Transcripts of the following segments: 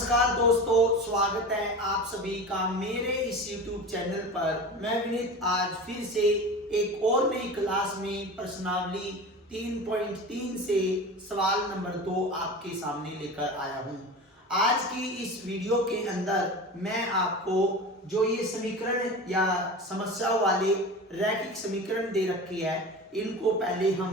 नमस्कार दोस्तों, स्वागत है आप सभी का मेरे इस YouTube चैनल पर। मैं विनीत आज फिर से एक और नई क्लास में प्रश्नावली 3.3 से सवाल नंबर 2 आपके सामने लेकर आया हूं। आज की इस वीडियो के अंदर मैं आपको जो ये समीकरण या समस्याओं वाले रैखिक समीकरण दे रखे है, इनको पहले हम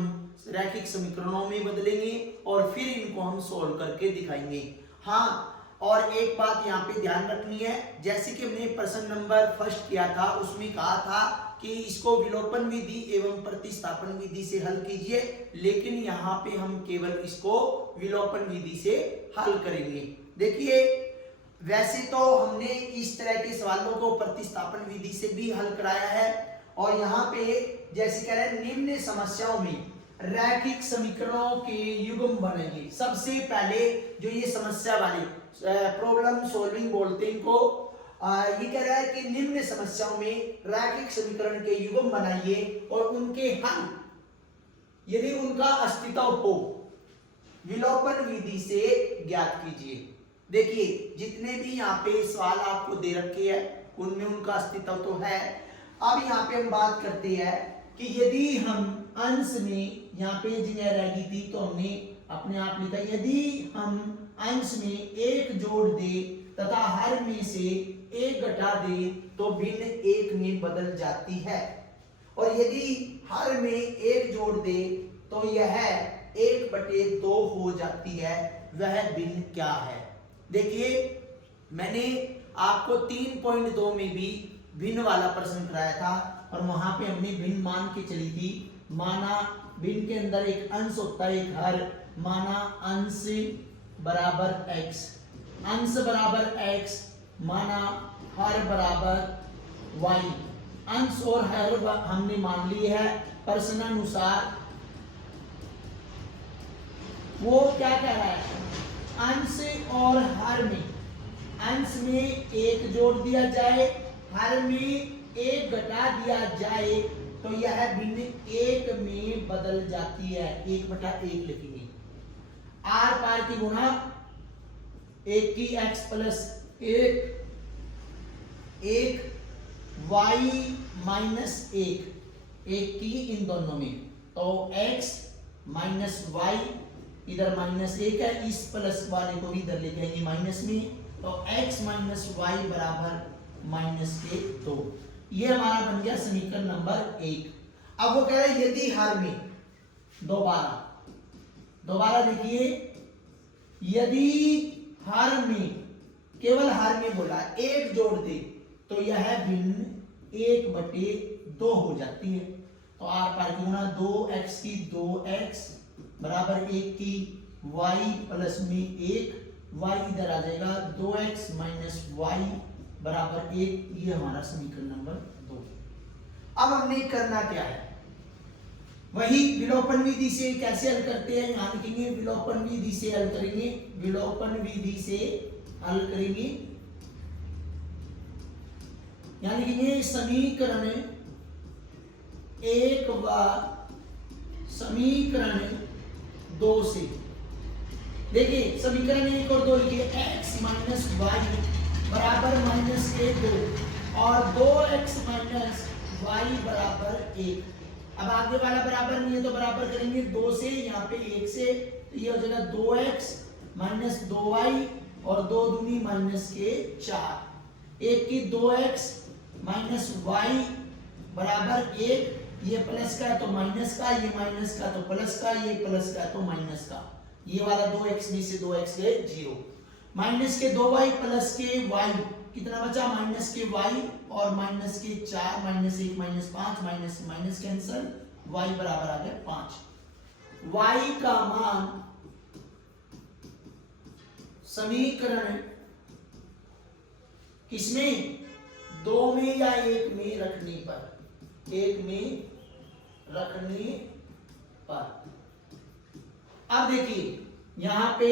रैखिक समीकरणों में बदलेंगे और फिर इनको हम सोल्व करके दिखाएंगे। हाँ, और एक बात यहाँ पे ध्यान रखनी है, जैसे कि हमने प्रश्न नंबर फर्स्ट किया था उसमें कहा था कि इसको विलोपन विधि एवं प्रतिस्थापन विधि से हल कीजिए, लेकिन यहाँ पे हम केवल इसको विलोपन विधि से हल करेंगे। देखिए, वैसे तो हमने इस तरह के सवालों को प्रतिस्थापन विधि से भी हल कराया है, और यहाँ पे जैसे कह रहे हैं निम्न समस्याओं में रैखिक समीकरणों के युग्म बनेंगे। सबसे पहले जो ये समस्या वाले प्रॉब्लम सॉल्विंग बोलते हैं इनको, ये कह रहा है कि निम्न समस्याओं में रैखिक समीकरण के युग्म बनाइए और उनके हल यदि उनका अस्तित्व हो विलोपन विधि से ज्ञात कीजिए। देखिए, जितने भी यहाँ पे सवाल आपको दे रखे हैं उनमें उनका अस्तित्व तो है। अब यहाँ पे हम बात करते हैं कि यदि हम अंश में, यहाँ पे जिन्हें रह गई थी तो हमने अपने आप लिखा, यदि हम अंश में एक जोड़ दे तथा हर में से एक घटा दे तो भिन्न एक में बदल जाती है, और यदि हर में एक जोड़ दे तो यह 1/2 हो जाती है, वह भिन्न क्या है। देखिए, मैंने आपको 3.2 में भी भिन्न वाला प्रश्न कराया था और वहां पे हमने भिन्न मान के चली थी। माना भिन्न के अंदर एक अंश होता है, एक हर। माना अंश बराबर x, अंश बराबर x, माना हर बराबर y। अंश और हर हमने मान लिए है प्रश्नानुसार। वो क्या कह रहा है, अंश और हर में, अंश में एक जोड़ दिया जाए, हर में एक घटा दिया जाए तो यह भिन्न एक में बदल जाती है। 1/1 लिखेंगे। आर पार की गुणा 1 की x प्लस 1 y माइनस 1 की इन दोनों में, तो x माइनस y, इधर माइनस 1 है, इस प्लस वाले को भी इधर लेके आएंगे माइनस में, तो x माइनस y बराबर -2। ये हमारा बन गया समीकरण नंबर 1। अब वो कह रहे हैं यदि हर में, दोबारा देखिए, यदि हर में, केवल हर में बोला, एक जोड़ दे तो यह भिन्न 1/2 हो जाती है। तो आर पार की गुणा 2x की 2x बराबर 1 की y प्लस में 1, y इधर आ जाएगा, 2x माइनस y बराबर 1। ये हमारा समीकरण नंबर 2। अब हमने करना क्या है, वही विलोपन विधि से कैसे हल करते हैं, यहां लिखेंगे विलोपन विधि से हल करेंगे। विलोपन विधि से हल करेंगे, यहां लिखेंगे समीकरण 1 व समीकरण 2 से। देखिए, समीकरण 1 और 2 लिखिए, x माइनस वाई बराबर -2 और 2x माइनस वाई बराबर 1। अब आगे वाला बराबर नहीं है तो बराबर करेंगे 2 से, यहाँ पे 1 से, तो ये हो जाएगा 2x माइनस 2y और 2 दूनी -4। 1 की 2x माइनस वाई बराबर 1, ये प्लस का है तो माइनस का, ये माइनस का तो प्लस का, ये प्लस का तो माइनस का। ये वाला 2x में से 2x गए 0, माइनस के 2y प्लस के y कितना बचा, माइनस के y और माइनस के 4, -1 -5, माइनस माइनस कैंसिल, y बराबर आ गया 5। y का मान समीकरण किसमें, 2 में या 1 में रखने पर, 1 में रखने पर। अब देखिए, यहां पे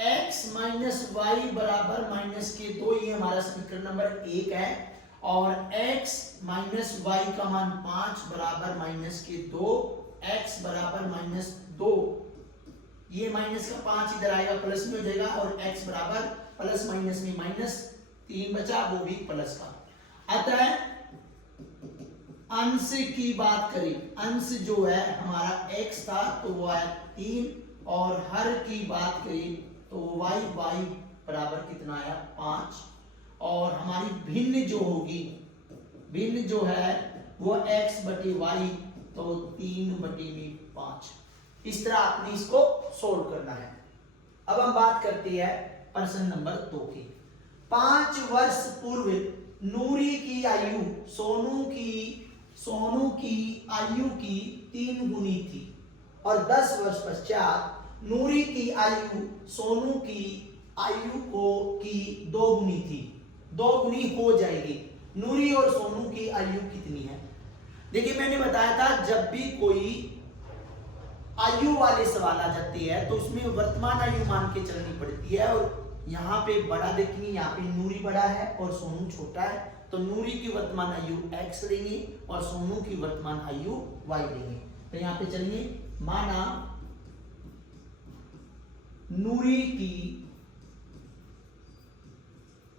x माइनस वाई बराबर -2, ये हमारा समीकरण नंबर 1 है, और x माइनस वाई का मान 5 बराबर -2, x बराबर -2, ये माइनस का 5 इधर आएगा प्लस में हो जाएगा और x बराबर प्लस माइनस में माइनस 3 बचा, वो भी प्लस का। अतः अंश की बात करें, अंश जो है हमारा x था तो वो आया 3 और हर की बात करें तो y बराबर कितना आया 5 और हमारी भिन्न जो होगी, भिन्न जो है वो x बटे y तो 3/5। इस तरह आपने इसको सोल्व करना है। अब हम बात करते हैं प्रश्न नंबर 2 की। 5 वर्ष पूर्व नूरी की आयु सोनू की आयु की 3 गुनी थी और 10 वर्ष पश्चात नूरी की आयु सोनू की आयु की 2 गुनी थी, 2 गुनी हो जाएगी। नूरी और सोनू की आयु कितनी है? देखिए मैंने बताया था जब भी कोई आयु वाले सवाल आ जाते हैं तो उसमें वर्तमान आयु मान के चलनी पड़ती है और यहाँ पे बड़ा देखेंगे, यहाँ पे नूरी बड़ा है और सोनू छोटा है तो नूरी की वर्तमान आयु x लेंगे और सोनू की वर्तमान आयु y लेंगे। तो यहाँ पे चलिए, माना नूरी की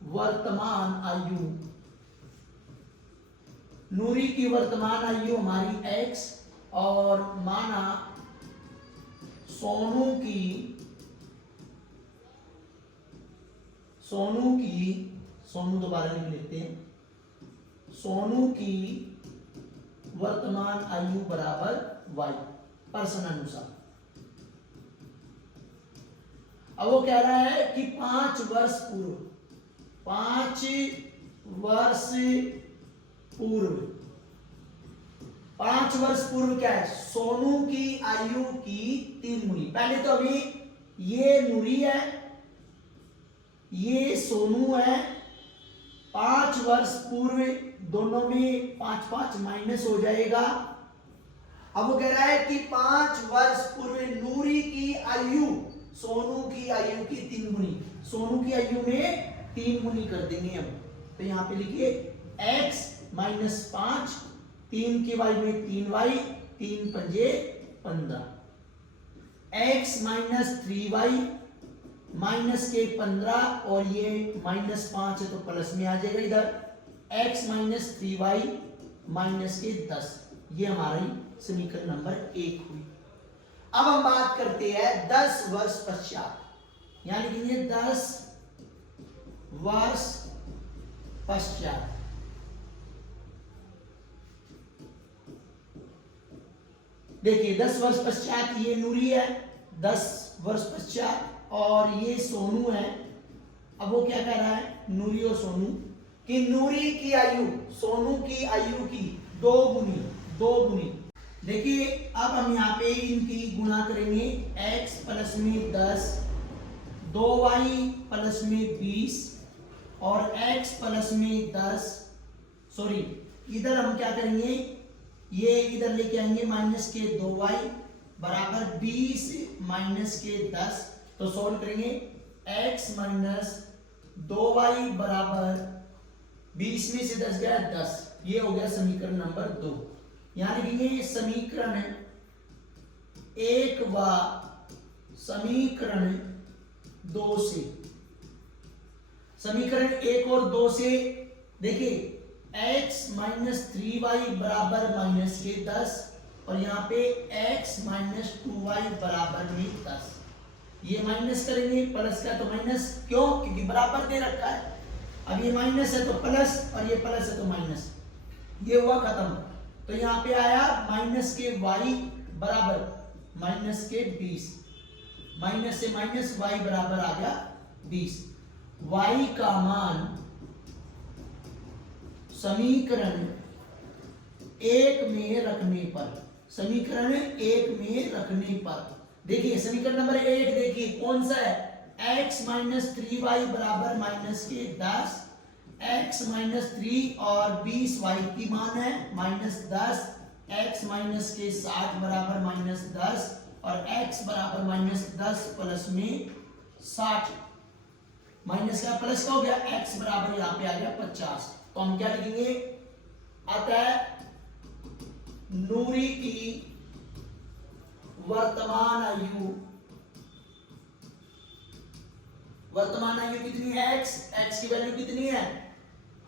वर्तमान आयु, नूरी की वर्तमान आयु हमारी x और माना सोनू की सोनू दोबारा लिख लेते हैं, सोनू की वर्तमान आयु बराबर y प्रश्न अनुसार। अब वो कह रहा है कि 5 वर्ष पूर्व, 5 वर्ष पूर्व, 5 वर्ष पूर्व क्या है? सोनू की आयु की 3 गुनी। पहले तो अभी ये नूरी है, ये सोनू है। 5 वर्ष पूर्व दोनों में 5 माइनस हो जाएगा। अब वो कह रहा है कि 5 वर्ष पूर्व नूरी की आयु सोनू की आयु की 3 गुनी, सोनू की आयु में 3 गुनी कर देंगे हम। तो यहां पे लिखिए x माइनस 5, 3 की y में 3y, 3 पंजे 15, x माइनस 3y माइनस के 15 और ये माइनस 5 है तो प्लस में आ जाएगा इधर, x माइनस 3y माइनस के 10। ये हमारी समीकरण नंबर 1 हुई। अब हम बात करते हैं 10 वर्ष पश्चात, यहां लिखेंगे 10 वर्ष पश्चात। देखिए 10 वर्ष पश्चात ये नूरी है, 10 वर्ष पश्चात और ये सोनू है। अब वो क्या कह रहा है, नूरी और सोनू कि नूरी की आयु सोनू की आयु की 2 गुनी। देखिए अब हम यहाँ पे इनकी गुणा करेंगे, x प्लस में 10, 2y प्लस में 20 और x प्लस में 10, सॉरी इधर हम क्या करेंगे, ये इधर लेके आएंगे माइनस के 2y बराबर 20 माइनस के 10। तो सॉल्व करेंगे, x माइनस 2y बराबर 20 में से 10 गया 10। ये हो गया समीकरण नंबर 2। यहां लिखेंगे समीकरण 1 व समीकरण 2 से, समीकरण 1 और 2 से देखिए x माइनस 3y बराबर माइनस के 10 और यहाँ पे x माइनस 2y बराबर में 10। ये माइनस करेंगे, प्लस का तो माइनस, क्यों? क्योंकि बराबर दे रखा है। अब ये माइनस है तो प्लस और ये प्लस है तो माइनस, ये हुआ खत्म। तो यहाँ पे आया माइनस के y बराबर माइनस के 20, माइनस से माइनस y बराबर आ गया 20। y का मान समीकरण 1 में रखने पर, समीकरण 1 में रखने पर देखिए समीकरण नंबर 1 देखिए कौन सा है, x माइनस 3y बराबर माइनस के 10, x माइनस 3 और 20y की मान है माइनस 10, x माइनस के 60 बराबर माइनस 10 और x बराबर माइनस 10 प्लस में 60, माइनस का प्लस का हो गया, x बराबर यहाँ पे आ गया 50। तो हम क्या लिखेंगे, अतः नूरी की वर्तमान आयु वर्तमान आयु कितनी है x, x की वैल्यू कितनी है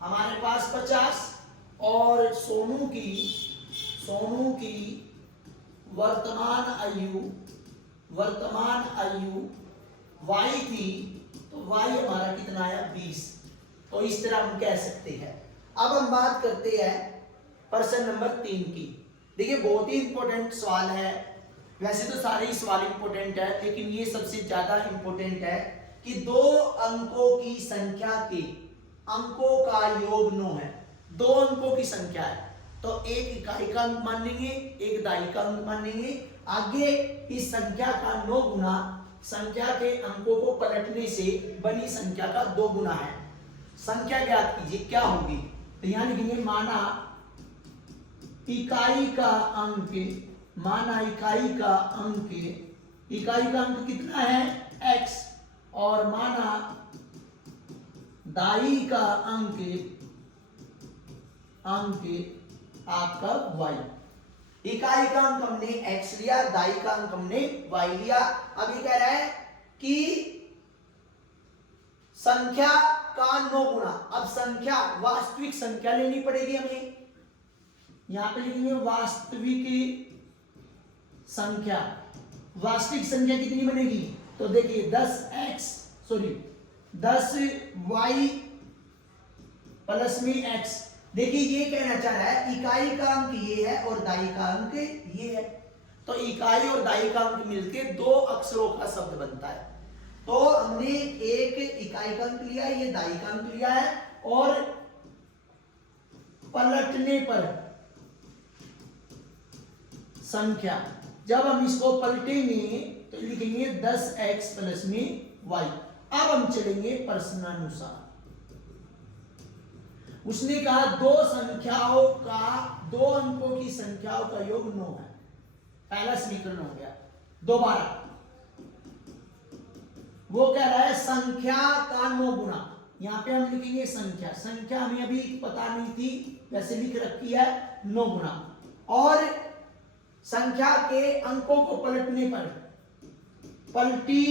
हमारे पास 50, और सोनू की वर्तमान आयु y थी, तो y हमारा कितना आया 20। तो इस तरह हम कह सकते हैं। अब हम बात करते हैं प्रश्न नंबर 3 की। देखिए बहुत ही इंपॉर्टेंट सवाल है, वैसे तो सारे ही सवाल इंपॉर्टेंट है, लेकिन ये सबसे ज्यादा इंपॉर्टेंट है कि 2 अंकों की संख्या के अंकों का योग 9 है। 2 अंकों की संख्या है तो एक इकाई का अंक मानेंगे, एक दहाई का अंक मानेंगे। आगे इस संख्या का 9 गुना संख्या के अंकों को पलटने से बनी संख्या का 2 गुना है। संख्या ज्ञात कीजिए, क्या होगी? तो यहां लिखेंगे माना इकाई का अंक कितना है x, और माना दाई का अंक आपका y। इकाई का अंक हमने x लिया, दाई का अंक हमने y लिया। अब ये कह रहा है कि संख्या का 9 गुना। अब संख्या वास्तविक संख्या लेनी पड़ेगी हमें, यहां पे लिखेंगे वास्तविक संख्या। वास्तविक संख्या कितनी बनेगी? तो देखिए 10y प्लस में x। देखिए ये कहना चाह रहा है इकाई का अंक ये है और दाई का अंक ये है, तो इकाई और दाई का अंक मिलके 2 अक्षरों का शब्द बनता है। तो हमने एक इकाई का अंक लिया, ये दाई का अंक लिया है, और पलटने पर संख्या, जब हम इसको पलटेंगे तो लिखेंगे 10x प्लस में y। अब हम चलेंगे प्रश्नानुसार। उसने कहा 2 अंकों की संख्याओं का योग 9 है। पहला समीकरण हो गया। दोबारा वो कह रहा है संख्या का 9 गुना। यहां पे हम लिखेंगे संख्या हमें अभी पता नहीं थी, वैसे लिख रखी है 9 गुना, और संख्या के अंकों को पलटने पर पलटी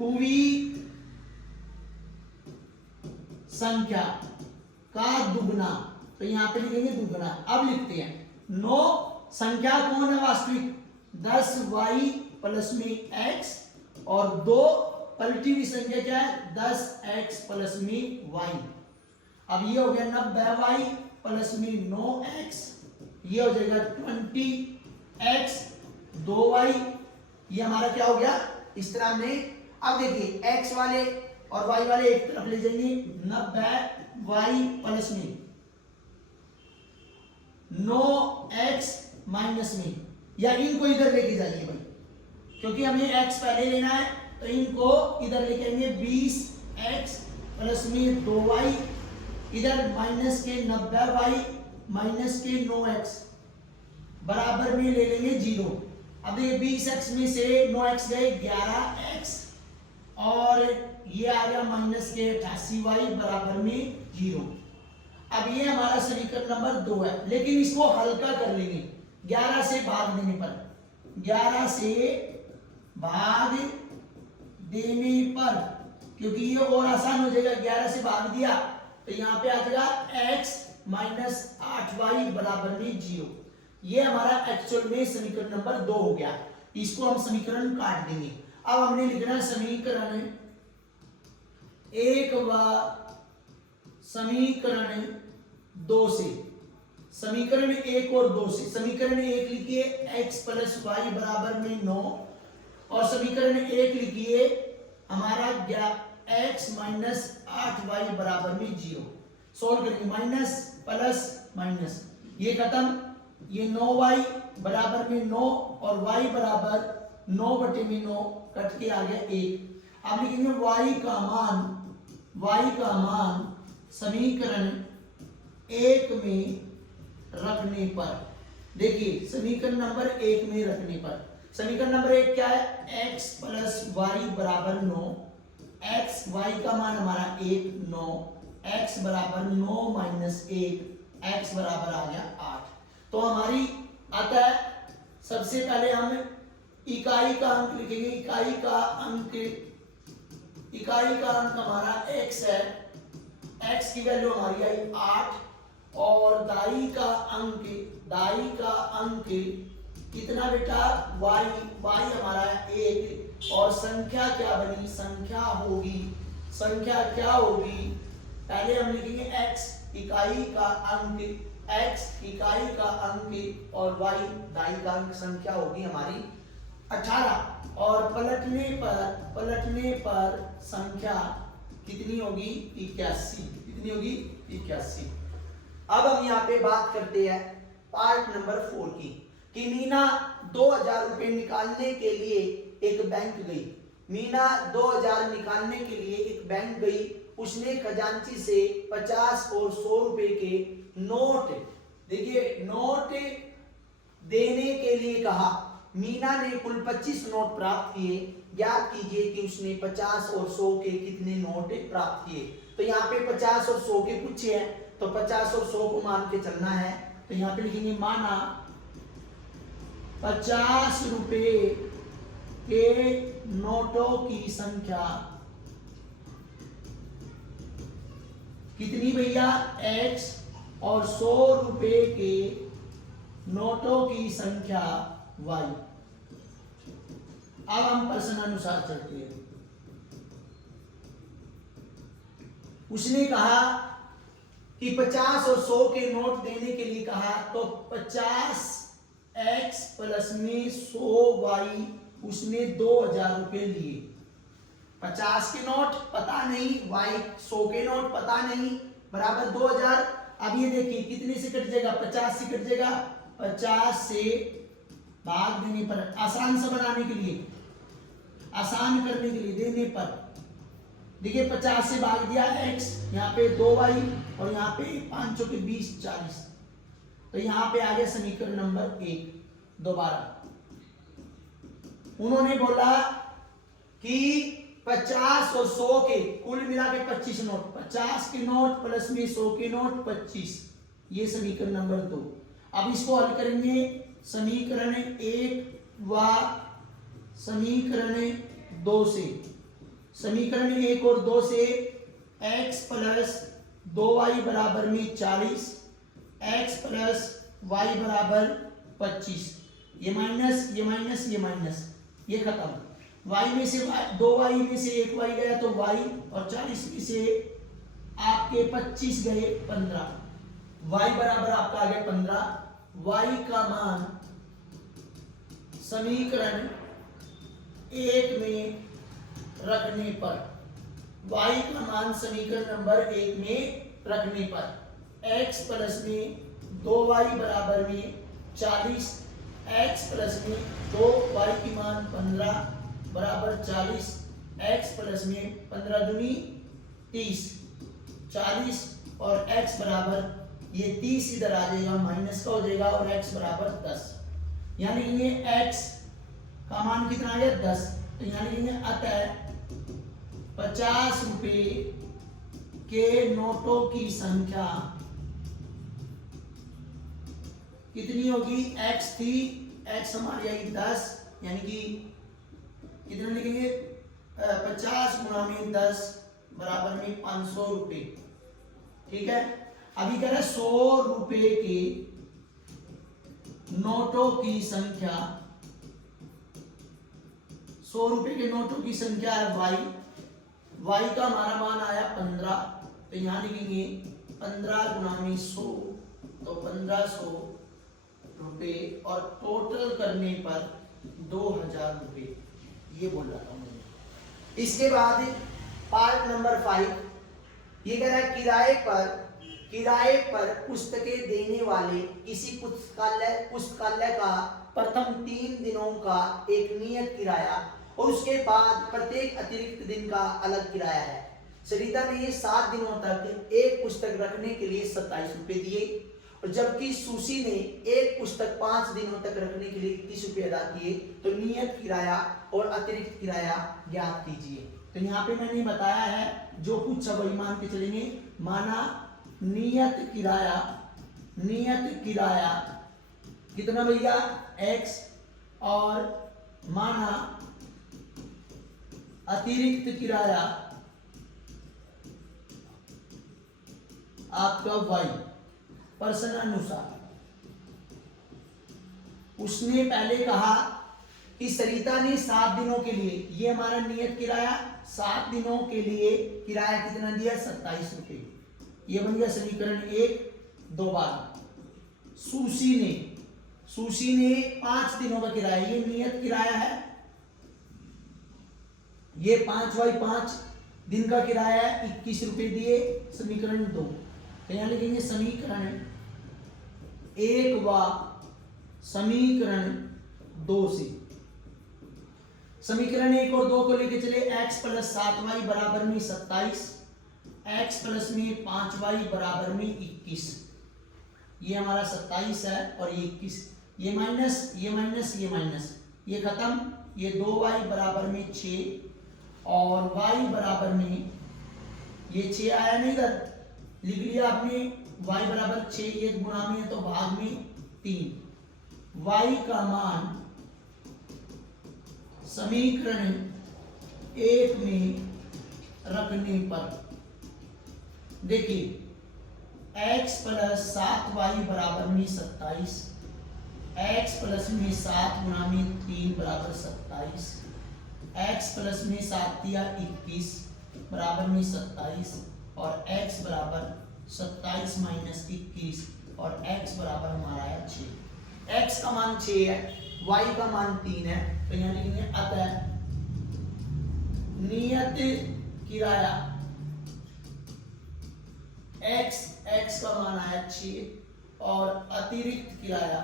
हुई संख्या का दुगना। तो यहां पे लिखेंगे दुगना। अब लिखते हैं 9 संख्या कौन है वास्तविक? 10y प्लस में x, और 2 पलटी हुई संख्या क्या है? 10x प्लस में y। अब ये हो गया 90y प्लस में 9x, ये हो जाएगा 20x 2y। ये हमारा क्या हो गया? इस तरह हमने, अब देखिए x वाले और y वाले एक तरफ ले जाएंगे, 90y प्लस में 9x माइनस में, या इनको इधर लेके जाइए भाई, क्योंकि हमें x पहले लेना है, तो इनको इधर लेके आएंगे 20x प्लस में 2y, इधर माइनस के 90y माइनस के 9x बराबर में ले लेंगे 0। अब ये 20x में से 9x गए 11x, और ये आ गया माइनस के 88y बराबर में 0। अब ये हमारा समीकरण नंबर 2 है, लेकिन इसको हल्का कर लेंगे 11 से भाग देने पर। 11 से भाग देने पर, क्योंकि ये और आसान हो जाएगा, 11 से भाग दिया तो यहाँ पे आ जाएगा x माइनस 8y बराबर में 0। ये हमारा एक्चुअल में समीकरण नंबर 2 हो गया। इसको हम समीकरण काट देंगे। अब हमने लिखना समीकरण 1 व समीकरण 2 से। समीकरण 1 और 2 से, समीकरण 1 लिखिए x प्लस वाई बराबर में 9, और समीकरण 1 लिखिए हमारा x माइनस 8y बराबर में 0। सोल्व करेंगे, माइनस प्लस माइनस, ये खत्म, ये 9y बराबर में 9 और y बराबर 9 बटे में 9 कट के आ गया 1। अब लिखेंगे y का मान समीकरण 1 में रखने पर। देखिए समीकरण नंबर 1 में रखने पर, समीकरण नंबर 1 क्या है? x प्लस वाई बराबर 9, x y का मान हमारा 1 9, x बराबर 9 माइनस 1, x बराबर आ गया 8। तो हमारी आता है, सबसे पहले हम इकाई का अंक लिखेंगे। इकाई का अंक हमारा x है, x की वैल्यू हमारी आई 8 और दाई का अंक कितना बेटा y, हमारा है 1 और संख्या क्या बनी, संख्या क्या होगी, पहले हम लिखेंगे x इकाई का अंक और y दाई का अंक, संख्या होगी हमारी 18 और पलटने पर संख्या कितनी होगी 81, कितनी होगी 81। अब हम यहाँ पे बात करते हैं पार्ट नंबर 4 की कि मीना 2000 रुपए निकालने के लिए एक बैंक गई। मीना 2000 निकालने के लिए एक बैंक गई। उसने खजांची से 50 और 100 रुपए के नोट, देखिए नोट देने के लिए कहा। मीना ने कुल 25 नोट प्राप्त किए। ज्ञात कीजिए कि उसने 50 और 100 के कितने नोट प्राप्त किए। तो यहाँ पे 50 और 100 के पूछे हैं तो 50 और 100 को मान के चलना है। तो यहाँ पे लिखेंगे माना 50 रुपए के नोटों की संख्या कितनी भैया x और 100 रुपए के नोटों की संख्या y। अब हम प्रश्न अनुसार चलते हैं। उसने कहा कि 50 और 100 के नोट देने के लिए कहा तो 50x प्लस में 100y उसने 2000 रुपए लिए। 50 के नोट पता नहीं, y 100 के नोट पता नहीं, बराबर 2000। अब ये देखिए कितने से कट जाएगा, 50 से कट जाएगा। 50 से भाग देने पर, आसान से बनाने के लिए, आसान करने के लिए देने पर, देखिए 50 से भाग दिया x, यहाँ पे 2y और यहाँ पे 5 के 20 40। तो यहाँ पे आ गया समीकरण नंबर 1। दोबारा उन्होंने बोला कि 50 और 100 के कुल मिला के 25 नोट, 50 के नोट प्लस में 100 के नोट 25, ये समीकरण नंबर 2। अब इसको हल करेंगे समीकरण 1 व समीकरण 2 से। समीकरण 1 और 2 से x प्लस 2y बराबर में 40, x प्लस y बराबर 25, ये माइनस ये माइनस ये माइनस, ये खत्म। y में से 2y में से 1y गया तो y और 40 में से आपके 25 गए 15, y बराबर आपका आ गया 15। y का मान समीकरण 1 में रखने पर, y का मान समीकरण नंबर 1 में रखने पर x प्लस में 2y बराबर में 40, x प्लस में 2y की मान 15 बराबर 40, x प्लस में 15 दूनी 30, 40 और x बराबर ये 30 इधर आ जाएगा, माइनस का हो जाएगा और x बराबर 10। यानी ये x का मान कितना आ गया 10। तो यहाँ लिखेंगे अतः 50 रुपए के नोटों की संख्या कितनी होगी, x थी, x हमारी आई 10, यानी कि कितना लिखेंगे 50 गुणा में 10 बराबर में 500 रुपए। ठीक है, अभी कह रहे 100 रुपए के नोटों की संख्या, 100 रुपए के नोटों की संख्या है y का हमारा मान आया 15। तो यहां लिखेंगे 15 गुणा में 100 तो 1500 रुपए और टोटल करने पर 2000 रुपए, ये बोल रहा था मैंने। इसके बाद पार्ट नंबर 5 ये कह रहा है किराए पर पुस्तकें देने वाले किसी पुस्तकालय का प्रथम 3 दिनों का एक नियत किराया और उसके बाद प्रत्येक अतिरिक्त दिन का अलग किराया है। सरिता ने ये 7 दिनों तक एक पुस्तक रखने के लिए 27 रुपए दिए और जबकि सुशी ने एक पुस्तक 5 दिनों तक रखने के लिए 21 रुपए अदा किए। तो नियत किराया और अतिरिक्त किराया ज्ञात कीजिए। तो यहाँ पे मैंने बताया है, जो कुछ वही मान के चलेंगे। माना नियत किराया कितना भैया x और माना अतिरिक्त किराया आपका वाई प्रश्न अनुसार उसने पहले कहा कि सरिता ने 7 दिनों के लिए, ये हमारा नियत किराया, 7 दिनों के लिए किराया कितना दिया 27 रुपए। ये बन गया समीकरण 1। दोबारा सुशी ने 5 दिनों का किराया, ये नियत किराया है, ये 5/5 दिन का किराया है, 21 रुपए दिए। समीकरण 2, तो यहां लिखेंगे समीकरण 1 व समीकरण 2 से। समीकरण 1 और 2 को लेके चले, x + 7y बराबर में 27, x प्लस में 5y बराबर में 21। ये हमारा 27 है और ये 21, ये माइनस ये माइनस ये माइनस, ये खत्म, ये 2y बराबर में 6 और y बराबर में ये 6 आया नहीं, इधर लिख लिया आपने, y बराबर 6, ये गुणा में है तो भाग में 3। y का मान समीकरण 1 में रखने पर देखिए x + 7y बराबर में 27, x प्लस में 7 गुणा में 3 बराबर 27, x प्लस में 7 दिया 21 बराबर में 27 और x बराबर 27 - 21 और x बराबर हमारा है 6। x का मान 6 है, y का मान 3 है, तो यहाँ लिखेंगे अतः नियत किराया x का मान आया 6 और अतिरिक्त किराया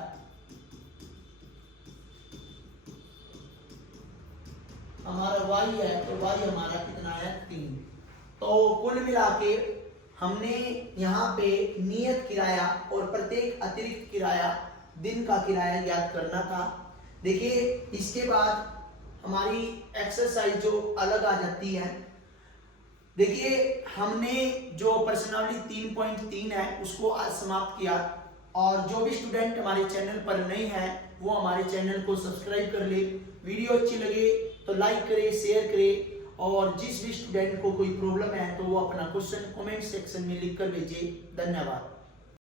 हमारा y है, तो y हमारा कितना है 3। तो कुल मिला के हमने यहाँ पे नियत किराया और प्रत्येक अतिरिक्त किराया दिन का किराया ज्ञात करना था। देखिए इसके बाद हमारी एक्सरसाइज जो अलग आ जाती है, देखिए हमने जो प्रश्नावली 3.3 है उसको आज समाप्त किया, और जो भी स्टूडेंट हमारे चैनल पर नए हैं वो हमारे चैनल को सब्सक्राइब कर ले। वीडियो अच्छी लगे तो लाइक करे, शेयर करे, और जिस भी स्टूडेंट को कोई प्रॉब्लम है तो वो अपना क्वेश्चन कमेंट सेक्शन में लिख कर भेजे। धन्यवाद।